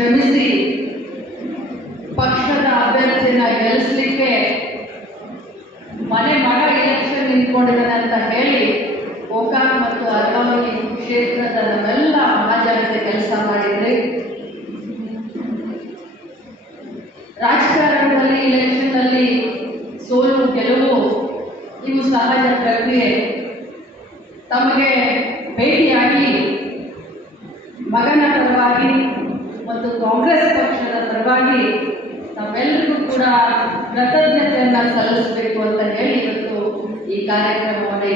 ಶ್ರಮಿಸಿ ಪಕ್ಷದ ಅಭ್ಯರ್ಥಿನ ಗೆಲ್ಲಿಸ್ಲಿಕ್ಕೆ ಮನೆ ಮಗ ಎಲೆಕ್ಷನ್ ನಿಂತ್ಕೊಂಡಿದ್ದಾನೆ ಅಂತ ಹೇಳಿ ಗೋಕಾಕ್ ಮತ್ತು ಅರವಲ್ಲಿ ಕ್ಷೇತ್ರದ ನಮ್ಮೆಲ್ಲ ಮಹಾಜನತೆ ಕೆಲಸ ಮಾಡಿದ್ರಿ. ರಾಜಕಾರಣದಲ್ಲಿ ಇಲೆಕ್ಷನ್ನಲ್ಲಿ ಸೋಲು ಗೆಲುವು, ಇವು ಸಹಜ ಪ್ರಕ್ರಿಯೆ ತಮಗೆ ಭೇಟಿಯಾಗಿ ಮಗನ ಪರವಾಗಿ ಮತ್ತು ಕಾಂಗ್ರೆಸ್ ಪಕ್ಷದ ಪರವಾಗಿ ತಮ್ಮೆಲ್ಲರಿಗೂ ಕೂಡ ಕೃತಜ್ಞತೆಯನ್ನು ಸಲ್ಲಿಸಬೇಕು ಅಂತ ಹೇಳಿ ಇವತ್ತು ಈ ಕಾರ್ಯಕ್ರಮವನ್ನು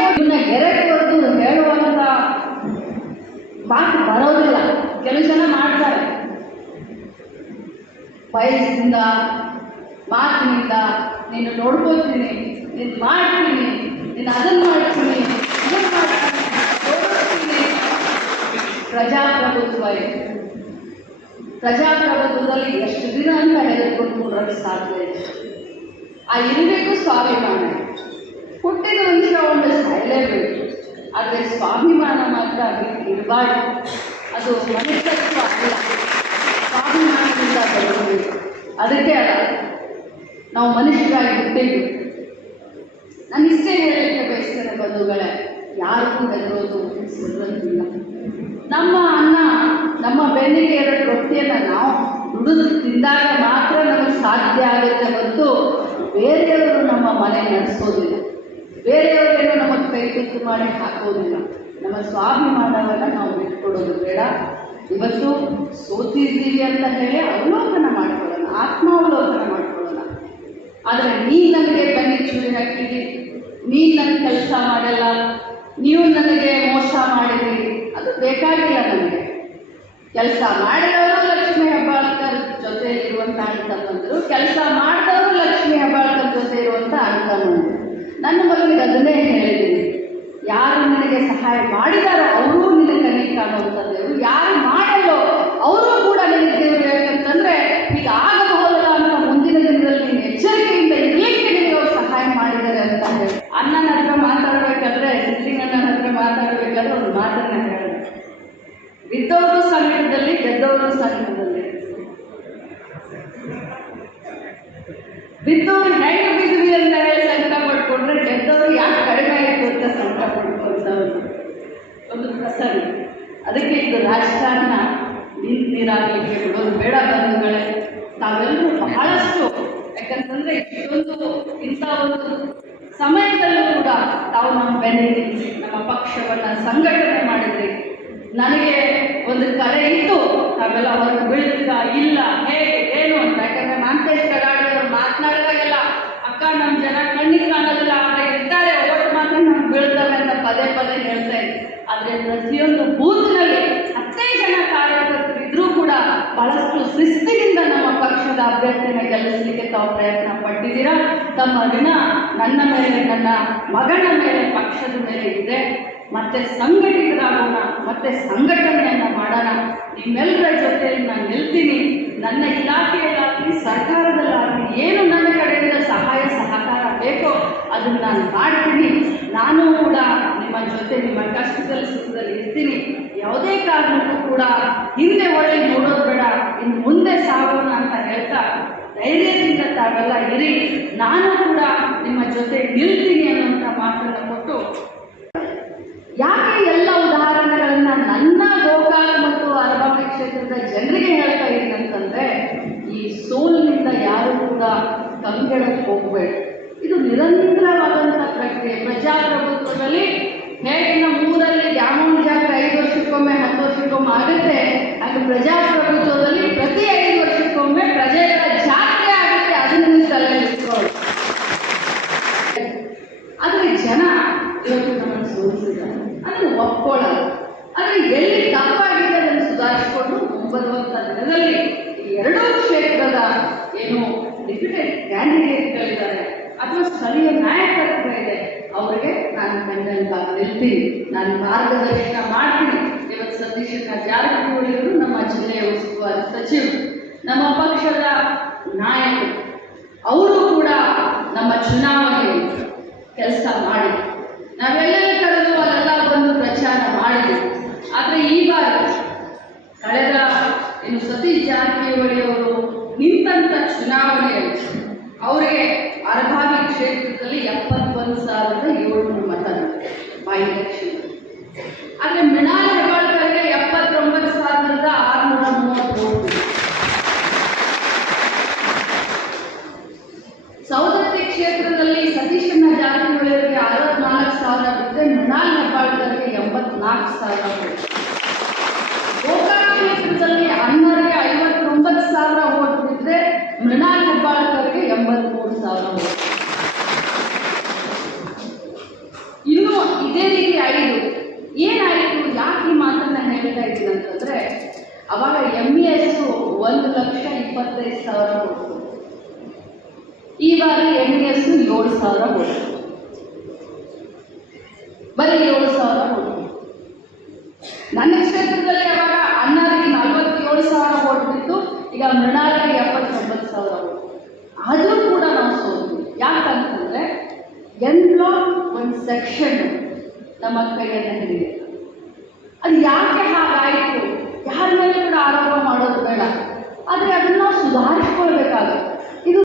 ಹೋಗಿನ ಗೆರೆವರೆಗೂ ಹೇಳುವಂತ ಮಾತು ಬರೋದಿಲ್ಲ ಕೆಲವು ಜನ ಮಾಡ್ತಾರೆ ವಯಸ್ಸಿನಿಂದ ಮಾತಿನಿಂದ, ನೀನು ನೋಡ್ಕೋತೀನಿ ನೀನು ಮಾಡ್ತೀನಿ, ನೀನು ಅದನ್ನು ಮಾಡ್ತೀನಿ, ಇದನ್ನು ಮಾಡ್ತೀನಿ. ಪ್ರಜಾಪ್ರಭುತ್ವ ಇದೆ ಪ್ರಜಾಪ್ರಭುತ್ವದಲ್ಲಿ ಎಷ್ಟು ದಿನ ಅಂತ ಹೇಳಿದ್ಕೊಂಡು ಕೂಡಕ್ಕೆ ಸಾಧ್ಯ ಇದೆ. ಆ ಇರಬೇಕು ಸ್ವಾಭಿಮಾನ ಹುಟ್ಟಿದ ಮುಂಚಿನ ಒಂದು ಸಾಯಲೇಬೇಕು. ಆದರೆ ಸ್ವಾಭಿಮಾನ ಮಾತ್ರ ಬಿಟ್ಟು ಇರಬಾರ್ದು. ಅದು ಮನುಷ್ಯತ್ವ ಸ್ವಾಭಿಮಾನದಿಂದ ಬರಬೇಕು. ಅದಕ್ಕೆ ಅಲ್ಲ, ನಾವು ಮನುಷ್ಯರಾಗಿ ಹುಟ್ಟಿದ್ದು ನಾನು ಇಷ್ಟೇ ಹೇಳಲಿಕ್ಕೆ ಬಯಸ್ತೇನೆ ಬಂಧುಗಳೇ. ಯಾರಿಗೂ ಬೆದರೋದು ಸಿಗುವಂತಿಲ್ಲ ನಮ್ಮ ಅನ್ನ, ನಮ್ಮ ಬೆನ್ನಿಗೆ ಎರಡು ರೊಟ್ಟಿಯನ್ನು ನಾವು ದುಡಿದು ತಿಂದಾಗ ಮಾತ್ರ ನಮಗೆ ಸಾಧ್ಯ ಆಗುತ್ತೆ ಹೊರತು ಬೇರೆಯವರು ನಮ್ಮ ಮನೆ ನಡೆಸೋದಿಲ್ಲ. ಬೇರೆಯವರೇನು ನಮಗೆ ಕೈ ತುತ್ತು ಮಾಡಿ ಹಾಕೋದಿಲ್ಲ. ನಮ್ಮ ಸ್ವಾಭಿಮಾನವನ್ನು ನಾವು ಬಿಟ್ಕೊಡೋದು ಬೇಡ. ಇವತ್ತು ಸೋತಿದ್ದೀವಿ ಅಂತ ಹೇಳಿ ಅವಲೋಕನ ಮಾಡ್ಕೊಳ್ಳೋಣ, ಆತ್ಮಾವಲೋಕನ ಮಾಡ್ಕೊಳ್ಳೋಣ. ಆದರೆ ನೀ ನನಗೆ ಬನ್ನಿ ಚೂರಿ ಹಾಕಿರಿ ನೀನು ನನ್ನ ಕೆಲಸ ಮಾಡಲ್ಲ. ನೀವು ನನಗೆ ಮೋಸ ಮಾಡಿದ್ರಿ ಅದು ಬೇಕಾಗಿಲ್ಲ ನನಗೆ ಕೆಲಸ ಮಾಡಿದವರು ಲಕ್ಷ್ಮೀ ಜೊತೆ ಅಣ್ಣ ಬಂದರು ಕೆಲಸ ಮಾಡಿದವರು ಲಕ್ಷ್ಮೀ ಹೆಬ್ಬಾಳ್ಕರ್ ಜೊತೆ ಇರುವಂಥ ಅಂತ ಬಂದರು ನನ್ನ ಮಗನಿಗೆ ಅದನ್ನೇ ಹೇಳಿದ್ದೀನಿ. ಯಾರು ನಿನಗೆ ಸಹಾಯ ಮಾಡಿದಾರೋ, ಅವರು ನಿನಗೆ ಕಣ್ಣಿ ಯಾರು ಮಾಡಲ್ಲೋ ಅವರು ಕೂಡ ನಿನಗೆ ದೇವರು ಯಾಕಂತಂದ್ರೆ ಈಗ ಆಗಬಹುದಲ್ಲ ಅಂತ ಮುಂದಿನ ದಿನದಲ್ಲಿ ನೀನು ಎಚ್ಚರಿಕೆಯಿಂದ ಇರಲಿಕ್ಕೆ ನಿನಗೆ ಅವ್ರು ಸಹಾಯ ಮಾಡಿದ್ದಾರೆ ಅಂತ ಹೇಳಿ ಅಣ್ಣನ ಹತ್ರ ಮಾತಾಡಬೇಕಾದ್ರೆ ಸಿದ್ಲಿಂಗಣ್ಣನ ಹತ್ರ ಮಾತಾಡಬೇಕಾದ್ರೆ ಒಂದು ಮಾತನ್ನ ಹೇಳಿದೆ ಬಿದ್ದವರು ಸಂಕಟದಲ್ಲಿ ಗೆದ್ದವರು ಸಂಕಟದಲ್ಲಿ ಬಿದ್ದವರು ಹೆಂಗೆ ಬಿದ್ವಿ ಅಂತ ಹೇಳಿ ಸಂಕಟ ಪಡ್ಕೊಂಡ್ರೆ ಗೆದ್ದವರು ಯಾಕೆ ಕಡಿಮೆ ಆಯಿತು ಅಂತ ಸಂಕಟ ಪಡ್ಕೊಂತ ಒಂದು ಪ್ರಸಂಗ ಅದಕ್ಕೆ ಇದು ರಾಜಕಾರಣ ನೀರು ನೀರಾಗಲಿಕ್ಕೆ ಬಿಡೋದು ಬೇಡ ಬಂಧುಗಳೇ. ತಾವೆಲ್ಲರೂ ಬಹಳಷ್ಟು ಯಾಕಂತಂದ್ರೆ ಇಷ್ಟೊಂದು ಇಂಥ ಒಂದು ಸಮಯದಲ್ಲೂ ಕೂಡ ತಾವು ನಮ್ಮ ಬೆನ್ನಿಗೆ ನಮ್ಮ ಪಕ್ಷವನ್ನು ಸಂಘಟನೆ ಮಾಡಿದ್ರಿ. ನನಗೆ ಒಂದು ಕಲೆ ಇತ್ತು, ನಾವೆಲ್ಲ ಹೊರಗೆ ಬೀಳ್ತಿದ್ದ, ಇಲ್ಲ, ಹೇಗೆ, ಏನು ಅಂತ. ಯಾಕಂದ್ರೆ ಮಾಂತೇಶ್ ಕಡಾಡಿ ಅವರು ಮಾತನಾಡಿದಾಗೆಲ್ಲ, ಅಕ್ಕ ನಮ್ಮ ಜನ ಕಣ್ಣಿಗೆ ಕಾಣೋದಿಲ್ಲ, ಆದರೆ ಇದ್ದಾರೆ ಓಟ್ ಮಾತ್ರ ನಮ್ಗೆ ಬೀಳ್ತವೆ ಅಂತ ಪದೇ ಪದೇ ಹೇಳ್ತಾ ಇದ್ದೆ ಆದರೆ ಪ್ರತಿಯೊಂದು ಬೂತ್ನಲ್ಲಿ ಹತ್ತೇ ಜನ ಕಾರ್ಯಕರ್ತರು ಇದ್ರೂ ಕೂಡ ಬಹಳಷ್ಟು ಶಿಸ್ತಿನಿಂದ ಅಭ್ಯರ್ಥಿನ ಗೆಲ್ಲಿಸಲಿಕ್ಕೆ ತಾವು ಪ್ರಯತ್ನ ಪಟ್ಟಿದ್ದೀರಾ? ತಮ್ಮ ದಿನ ನನ್ನ ಮೇಲೆ, ನನ್ನ ಮಗನ ಮೇಲೆ, ಪಕ್ಷದ ಮೇಲೆ ಇದೆ. ಮತ್ತೆ ಸಂಘಟಿತರಾಗೋಣ, ಮತ್ತೆ ಸಂಘಟನೆಯನ್ನು ಮಾಡೋಣ. ನಿಮ್ಮೆಲ್ಲರ ಜೊತೆಯಲ್ಲಿ ನಾನು ನಿಲ್ತೀನಿ. ನನ್ನ ಇಲಾಖೆಯಲ್ಲಾಗಲಿ, ಸರ್ಕಾರದಲ್ಲಾಗಲಿ ಏನು ನನ್ನ ಕಡೆಯಿಂದ ಸಹಾಯ, ಸಹಕಾರ ಬೇಕೋ ಅದನ್ನು ನಾನು ಮಾಡ್ತೀನಿ. ನಾನು ಕೂಡ ನಿಮ್ಮ ಜೊತೆ ನಿಮ್ಮ ಕಷ್ಟದಲ್ಲಿ ಸುಖದಲ್ಲಿ ಇರ್ತೀನಿ. ಯಾವುದೇ ಕಾರಣಕ್ಕೂ ಕೂಡ ಹಿಂದೆ ಒಳ್ಳೆ ನೋಡೋದು ಬೇಡ ಇನ್ನು ಮುಂದೆ ಸಾಗೋಣ ಅಂತ ಹೇಳ್ತಾ ಧೈರ್ಯದಿಂದ ತಾವೆಲ್ಲ ಇರಿ. ನಾನು ಕೂಡ ನಿಮ್ಮ ಜೊತೆ ನಿಲ್ತೀನಿ ಅನ್ನೋಂಥ ಮಾತನ್ನು ಕೊಟ್ಟು, ಯಾಕೆ ಎಲ್ಲ ಉದಾಹರಣೆಗಳನ್ನು ನನ್ನ ಗೋಕಾಕ್ ಮತ್ತು ಅರಬಾವಿ ಕ್ಷೇತ್ರದ ಜನರಿಗೆ ಹೇಳ್ತಾ ಇದ್ದೀನಿ ಈ ಸೋಲಿನಿಂದ ಯಾರು ಕೂಡ ಕಂಗೆಡಕ್ಕೆ ಹೋಗಬೇಡ. ಇದು ನಿರಂತರವಾದಂಥ ಪ್ರಕ್ರಿಯೆ. ಪ್ರಜಾಪ್ರಭುತ್ವದಲ್ಲಿ ಹೇಗೆ ನಮ್ಮ ಊರಲ್ಲಿ ದ್ಯಾಮೋನ್ ಜಾತ್ರೆ ಐದು ವರ್ಷಕ್ಕೊಮ್ಮೆ ಹತ್ತು ವರ್ಷಕ್ಕೊಮ್ಮೆ ಆಗುತ್ತೆ. ಅದು ಪ್ರಜಾಪ್ರಭುತ್ವದಲ್ಲಿ ಪ್ರತಿ ಐದು ವರ್ಷಕ್ಕೊಮ್ಮೆ ಪ್ರಜೆಗಳ ಜಾತ್ರೆ ಆಗುತ್ತೆ ಅದನ್ನು ನೀವು ತಲೆಯಲ್ಲಿ ಇಟ್ಕೊಳ್ಳಿ ಆದರೆ ಜನ ಇವತ್ತು ನಮ್ಮನ್ನು ಸೋಲಿಸಿದ್ದಾರೆ ಅದನ್ನು ಒಪ್ಕೊಳ್ಳಲ್ಲ ಆದರೆ ಎಲ್ಲಿ ತಪ್ಪಾಗಿದೆ ಅದನ್ನು ಸುಧಾರಿಸಿಕೊಂಡು ಮುಂಬರುವಂಥ ದಿನದಲ್ಲಿ ಈ ಎರಡೂ ಕ್ಷೇತ್ರದ ಏನು ಡಿಪ್ಯೂಟೆಡ್ ಕ್ಯಾಂಡಿಡೇಟ್ಗಳಿದ್ದಾರೆ ಅಥವಾ ಸ್ಥಳೀಯ ನಾಯಕತ್ವಗಳಿದೆ ಅವರಿಗೆ ನಾನು ನಿಲ್ತೀನಿ ನಾನು ಮಾರ್ಗದರ್ಶನ ಮಾಡ್ತೀನಿ. ಇವತ್ತು ಸತೀಶ್ ಜಾರಕಿಹೊಳಿ ಅವರು ನಮ್ಮ ಜಿಲ್ಲೆಯ ಉಸ್ತುವಾರಿ ಸಚಿವರು. ನಮ್ಮ ಪಕ್ಷದ ನಾಯಕರು. ಅವರು ಕೂಡ ನಮ್ಮ ಚುನಾವಣೆ ಕೆಲಸ ಮಾಡಿ ನಾವೆಲ್ಲ ಕರೆದು ಅಲ್ಲೆಲ್ಲ ಬಂದು ಪ್ರಚಾರ ಮಾಡಿದ್ವಿ. ಆದರೆ ಈ ಬಾರಿ ಕಳೆದ ಇನ್ನು ಸತೀಶ್ ಜಾರಕಿಹೊಳಿ ಅವರು ನಿಂತಂತ ಚುನಾವಣೆಯಲ್ಲಿ ಅವರಿಗೆ ಅರ್ಭಾವಿ ಕ್ಷೇತ್ರದಲ್ಲಿ ಎಪ್ಪತ್ತೊಂದು ಕ್ಷೇತ್ರದಲ್ಲಿ ಜಾತಿಗಳಿಗೆ ಅರವತ್ನಾಲ್ಕು ಸಾವಿರ ಬಿದ್ದರೆ ಮೃಣಾಲ್ ಹೆಬ್ಬಾಳ್ಕರ್ಗೆ ಎಂಬತ್ನಾಲ್ಕು ಸಾವಿರ ಓಟು. ಗೋಕಾಕ್ ಕ್ಷೇತ್ರದಲ್ಲಿ ಅಣ್ಣರಿಗೆ ಐವತ್ತೊಂಬತ್ತು ಸಾವಿರ ಓಟ್ ಬಿದ್ದರೆ ಮೃಣಾಲ್ ಹೆಬ್ಬಾಳ್ಕರ್ಗೆ ಎಂಬತ್ಮೂರು ಸಾವಿರ ಓಟ್. ಇನ್ನು ಇದೇ ರೀತಿ ಐದು. ಏನಾಯಿತು ಯಾಕೆ ಈ ಮಾತನ್ನ ಹೇಳ್ತಾ ಇದ್ದೀನಿ ಅವಾಗ ಎಂ ಇ ಎಸ್ ಒಂದು ಲಕ್ಷ ಇಪ್ಪತ್ತೈದು ಸಾವಿರ ಓಟು. ಈ ಬಾರಿ ಎಂ ಎಸ್ ಏಳು ಸಾವಿರ ಓಟು ಬರೀ ಏಳು ಸಾವಿರ ನನ್ನ ಕ್ಷೇತ್ರದಲ್ಲಿ ಅವಾಗ ಅಣ್ಣಾರಿಗೆ ನಲವತ್ತೇಳು ಸಾವಿರ ಓಟ್ ಬಿತ್ತು ಈಗ ಮೃಣಾಲಿಗೆ ಎಪ್ಪತ್ತೊಂಬತ್ತು ಸಾವಿರ ಆದರೂ ಕೂಡ ನಾವು ಸೋತು ಯಾಕಂತಂದ್ರೆ ಎನ್ ಬ್ಲಾಕ್ ಒಂದು ಸೆಕ್ಷನ್ ನಮ್ಮ ಕೈಯಲ್ಲಿ ಹಿಡಿದೆ ಅದು ಯಾಕೆ ಹಾಗಾಯಿತು? ಯಾರ ಮೇಲೆ ಕೂಡ ಆರೋಪ ಮಾಡೋದು ಬೇಡ. ಆದರೆ ಅದನ್ನು ನಾವು ಸುಧಾರಿಸ್ಕೊಳ್ಬೇಕಾಗುತ್ತೆ.